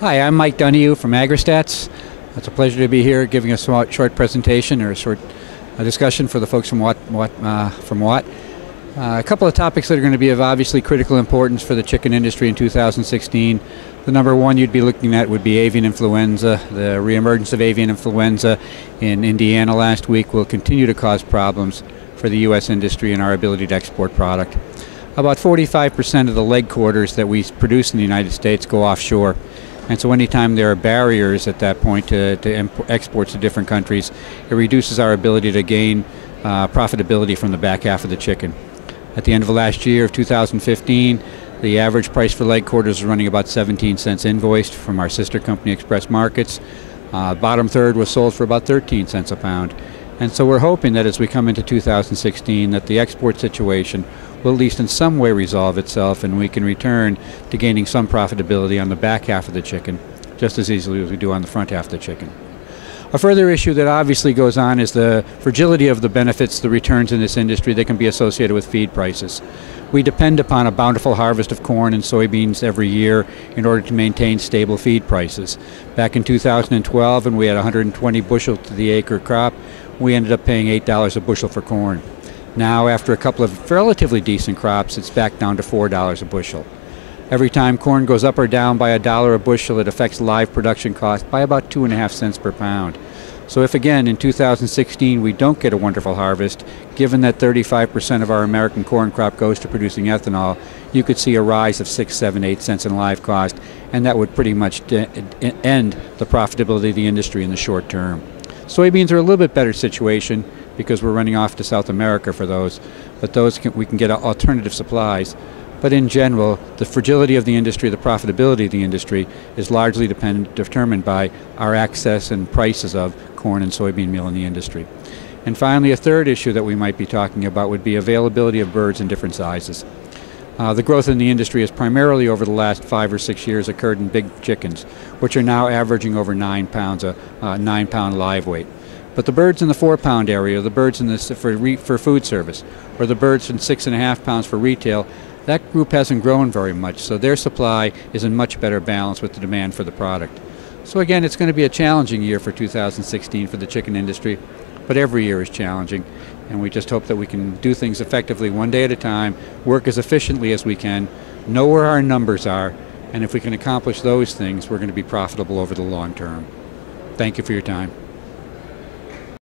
Hi, I'm Mike Donahue from Agri Stats. It's a pleasure to be here giving a short presentation or a short discussion for the folks from Watt. A couple of topics that are going to be of obviously critical importance for the chicken industry in 2016. The number one you'd be looking at would be avian influenza. The reemergence of avian influenza in Indiana last week will continue to cause problems for the U.S. industry and our ability to export product. About 45% of the leg quarters that we produce in the United States go offshore. And so anytime there are barriers at that point to exports to different countries, it reduces our ability to gain profitability from the back half of the chicken. At the end of last year, of 2015, the average price for leg quarters was running about 17 cents invoiced from our sister company, Express Markets. Bottom third was sold for about 13 cents a pound. And so we're hoping that as we come into 2016 that the export situation will at least in some way resolve itself and we can return to gaining some profitability on the back half of the chicken just as easily as we do on the front half of the chicken. A further issue that obviously goes on is the fragility of the benefits, the returns in this industry that can be associated with feed prices. We depend upon a bountiful harvest of corn and soybeans every year in order to maintain stable feed prices. Back in 2012, when we had 120 bushel to the acre crop, we ended up paying $8 a bushel for corn. Now, after a couple of relatively decent crops, it's back down to $4 a bushel. Every time corn goes up or down by $1 a bushel, it affects live production costs by about 2.5 cents per pound. So if again in 2016 we don't get a wonderful harvest, given that 35% of our American corn crop goes to producing ethanol, you could see a rise of 6, 7, 8 cents in live cost, and that would pretty much end the profitability of the industry in the short term. Soybeans are a little bit better situation because we're running off to South America for those, but we can get alternative supplies. But in general, the fragility of the industry, the profitability of the industry is largely determined by our access and prices of corn and soybean meal in the industry. And finally, a third issue that we might be talking about would be availability of birds in different sizes. The growth in the industry has primarily over the last 5 or 6 years occurred in big chickens, which are now averaging over 9 pounds, 9-pound live weight. But the birds in the 4-pound area, the birds in for food service, or the birds in 6.5 pounds for retail, that group hasn't grown very much, so their supply is in much better balance with the demand for the product. So again, it's going to be a challenging year for 2016 for the chicken industry, but every year is challenging, and we just hope that we can do things effectively one day at a time, work as efficiently as we can, know where our numbers are, and if we can accomplish those things, we're going to be profitable over the long term. Thank you for your time.